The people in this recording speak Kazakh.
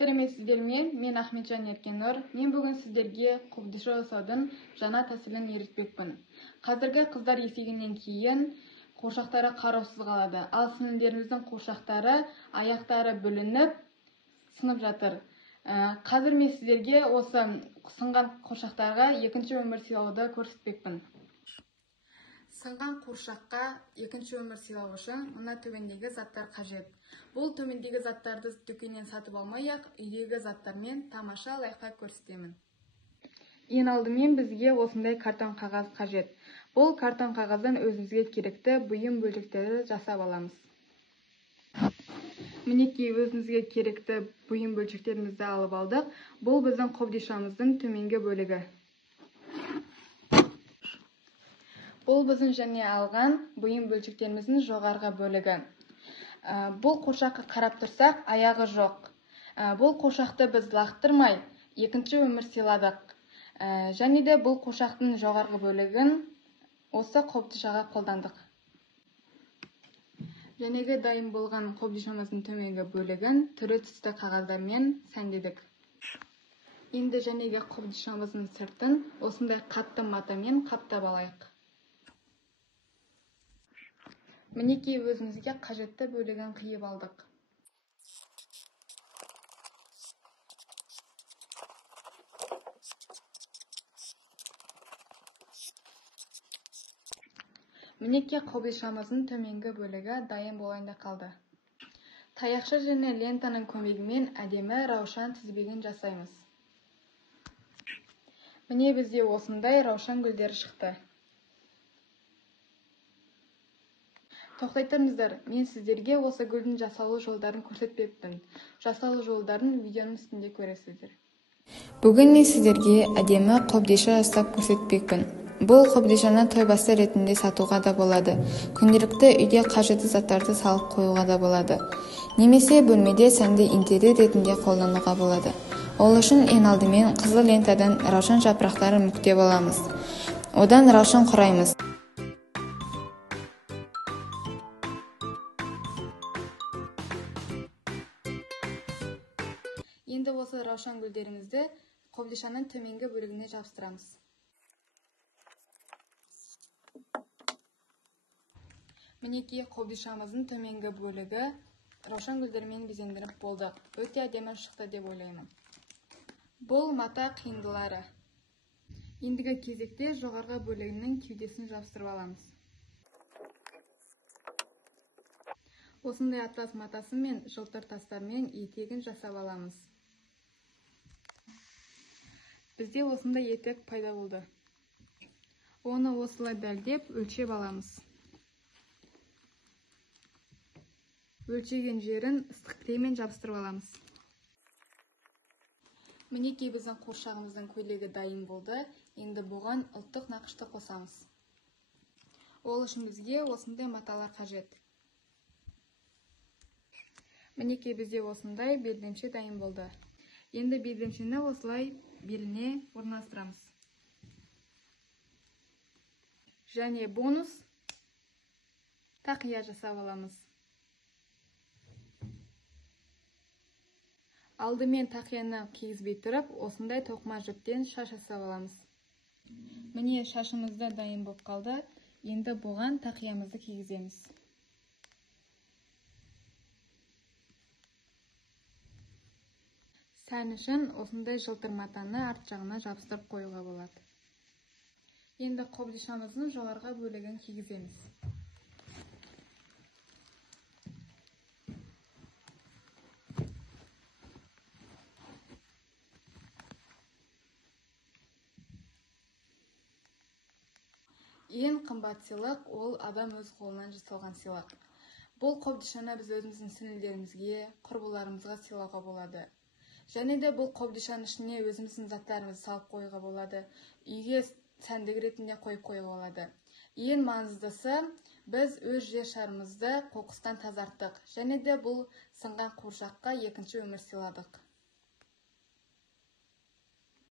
Сәлеметсіздер мен Ахметжан Еркенұр. Мен бүгін сіздерге қобдиша жасаудың жаңа тәсілін үйретпекпін. Қазіргі қыздар есейгеннен кейін қуыршақтары қараусыз қалады. Ал сіңлілеріміздің қуыршақтары аяқтары бүлініп сынып жатыр. Қазір мен сіздерге осы сынған қуыршақтарға екінші өмір сыйлауды көрсетпекпін. Сынған қуыршаққа екінші өмір сыйлау үшін мына төмендегі заттар қажет. Бұл төмендегі заттарды дүкеннен сатып алмай-ақ, үйдегі заттармен тамаша лайфхак көрсетемін. Ең алдымен бізге осындай картон қағаз қажет. Бұл картон қағаздан өзімізге керекті бұйым бөлшектерді жасап аламыз. Мінекей өзімізге керекті бұйым бөлшектерімізді алып алдық. Бұл біздің қобдишамыздың төменгі бөлігі. Бұл біздің және алған бұйым бөлшектеріміздің жоғарғы бөлігі. Бұл қуыршаққа қарап тұрсақ, аяғы жоқ. Бұл қуыршақты біз лақтырмай, екінші өмір сыйладық. Және де бұл қуыршақтың жоғарғы бөлігін осы қобдишаға қолдандық. Жәнегі дайын болған қобдишамыздың төменгі бөлігін түрлі түсті қағаздармен сәндедік. Енді жәнегі қобдишамыздың сыртын осындай қатты матамен қаптап алайық. Мінекей өзімізге қажетті бөлігін қиып алдық. Мінекей қобдишамыздың төменгі бөлігі дайын болайында қалды. Таяқша және лентаның көмегімен әдемі раушан тізбегін жасаймыз. Міне бізде осындай раушан гүлдері шықты. Тоқтайтыңыздар, мен сіздерге осы гүлдің жасалу жолдарын көрсетпеппін. Жасалу жолдарын видеоның үстінде көресіздер. Бүгін мен сіздерге әдемі қобдиша жасап көрсетпекпін. Бұл қобдишаны тойбасы ретінде сатуға да болады. Күнделікті үйде қажетті заттарды салып қоюға да болады. Немесе бөлмеде сәнді интерьер ретінде қолдануға болады. Ол үшін ең алдымен қызыл лентадан раушан жапырақтарын бүктеп аламыз. Одан раушан құраймыз. Енді осы раушан гүлдерімізді қобдишаның төменгі бөлігіне жабыстырамыз. Мінекей қобдишамыздың төменгі бөлігі раушан гүлдермен безендіріп болдық. Өте әдемі шықты деп ойлаймын. Бұл мата қиындылары. Ендігі кезекте жоғарғы бөлігінің кеудесін жабыстырып аламыз. Осындай атлас матасы мен жылтыр тастармен етегін жасап аламыз. Бізде осындай етек пайда болды. Оны осылай дәлдеп өлшеп аламыз. Өлшеген жерін ыстық креммен жабыстырып аламыз. Мінекей біздің қуыршағымыздың көйлегі дайын болды. Енді бұған ұлттық нақышты қосамыз. Ол үшін бізге осындай маталар қажет. Мінекей бізде осындай белдемше дайын болды. Енді белдемшені осылай беліне орналастырамыз. Және бонус тақия жасап аламыз. Алдымен тақияны кигізбей тұрып, осындай тоқыма жіптен шаш жасап аламыз. Міне шашымызда дайын болып қалды. Енді бұған тақиямызды кигіземіз. Сән үшін осындай жылтыр матаны арт жағына жабыстырып қоюға болады. Енді қобдишамыздың жоғарғы бөлігін кигіземіз. Ең қымбат сыйлық ол адам өз қолынан жасалған сыйлық. Бұл қобдишаны біз өзіміздің сіңлілерімізге, құрбыларымызға сыйлауға болады. Және де бұл қобдишаның ішіне өзіміздің заттарымызды салып қоюға болады. Үйге сәндік ретінде қойып қоюға болады. Ең маңыздысы, біз өз жер шарымызды қоқыстан тазарттық. Және де бұл сынған қуыршаққа екінші өмір сыйладық.